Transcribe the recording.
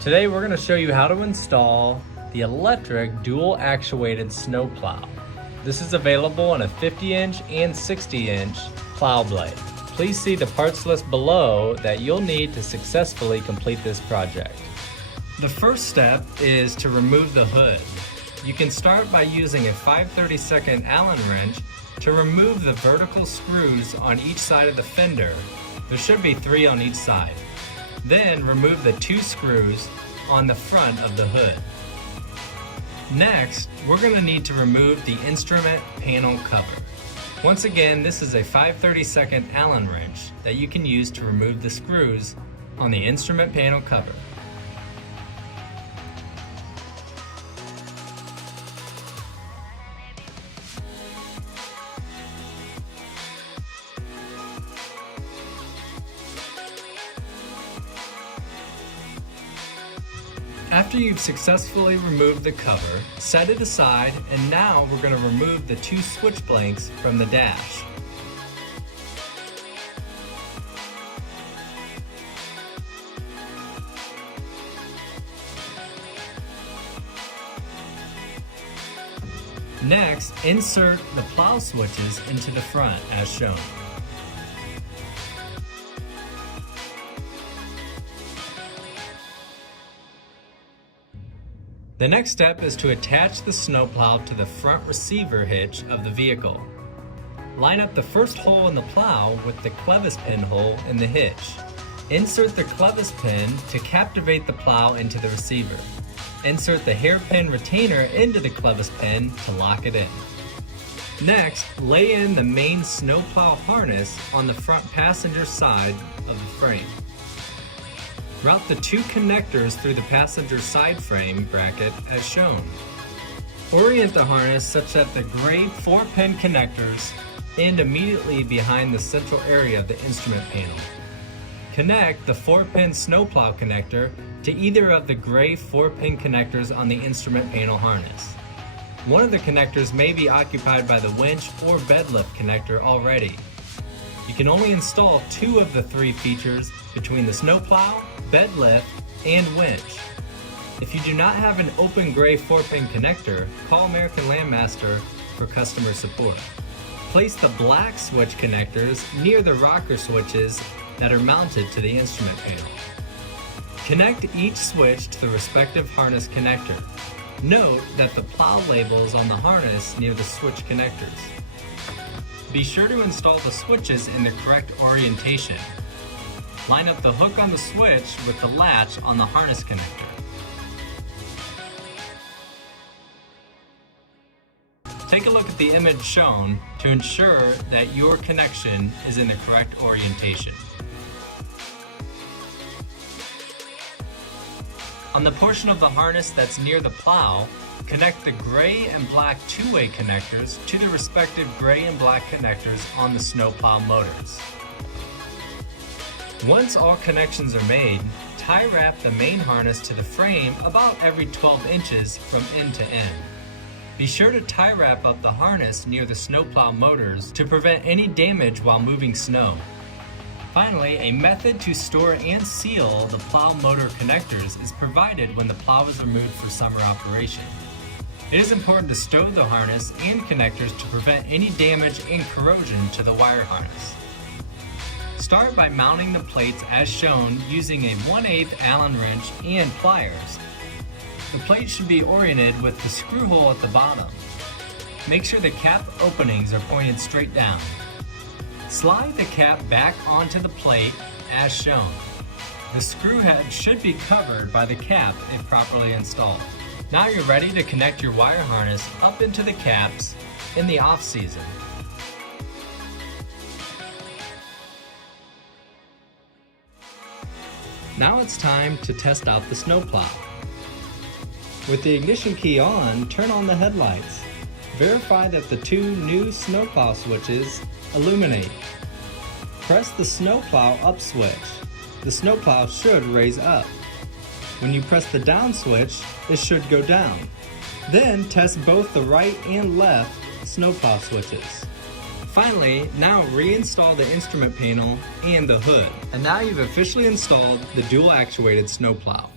Today we're going to show you how to install the electric dual actuated snow plow. This is available on a 50-inch and 60-inch plow blade. Please see the parts list below that you'll need to successfully complete this project. The first step is to remove the hood. You can start by using a 5/32 Allen wrench to remove the vertical screws on each side of the fender. There should be 3 on each side. Then remove the 2 screws on the front of the hood. Next, we're going to need to remove the instrument panel cover. Once again, this is a 5/32 Allen wrench that you can use to remove the screws on the instrument panel cover. After you've successfully removed the cover, set it aside, and now we're going to remove the 2 switch blanks from the dash. Next, insert the plow switches into the front as shown. The next step is to attach the snowplow to the front receiver hitch of the vehicle. Line up the first hole in the plow with the clevis pin hole in the hitch. Insert the clevis pin to captivate the plow into the receiver. Insert the hairpin retainer into the clevis pin to lock it in. Next, lay in the main snowplow harness on the front passenger side of the frame. Route the 2 connectors through the passenger side frame bracket as shown. Orient the harness such that the gray 4-pin connectors end immediately behind the central area of the instrument panel. Connect the 4-pin snowplow connector to either of the gray 4-pin connectors on the instrument panel harness. One of the connectors may be occupied by the winch or bed lift connector already. You can only install 2 of the 3 features between the snowplow, bed lift, and winch. If you do not have an open gray 4-pin connector, call American Landmaster for customer support. Place the black switch connectors near the rocker switches that are mounted to the instrument panel. Connect each switch to the respective harness connector. Note that the plow label is on the harness near the switch connectors. Be sure to install the switches in the correct orientation. Line up the hook on the switch with the latch on the harness connector. Take a look at the image shown to ensure that your connection is in the correct orientation. On the portion of the harness that's near the plow, connect the gray and black 2-way connectors to the respective gray and black connectors on the snowplow motors. Once all connections are made, tie wrap the main harness to the frame about every 12 inches from end to end. Be sure to tie wrap up the harness near the snowplow motors to prevent any damage while moving snow. Finally, a method to store and seal the plow motor connectors is provided when the plow is removed for summer operation. It is important to stow the harness and connectors to prevent any damage and corrosion to the wire harness. Start by mounting the plates as shown using a 1/8 Allen wrench and pliers. The plate should be oriented with the screw hole at the bottom. Make sure the cap openings are pointed straight down. Slide the cap back onto the plate as shown. The screw head should be covered by the cap if properly installed. Now you're ready to connect your wire harness up into the caps in the off-season. Now it's time to test out the snowplow. With the ignition key on, turn on the headlights. Verify that the 2 new snowplow switches illuminate. Press the snowplow up switch. The snowplow should raise up. When you press the down switch, it should go down. Then test both the right and left snowplow switches. Finally, now reinstall the instrument panel and the hood. And now you've officially installed the dual actuated snowplow.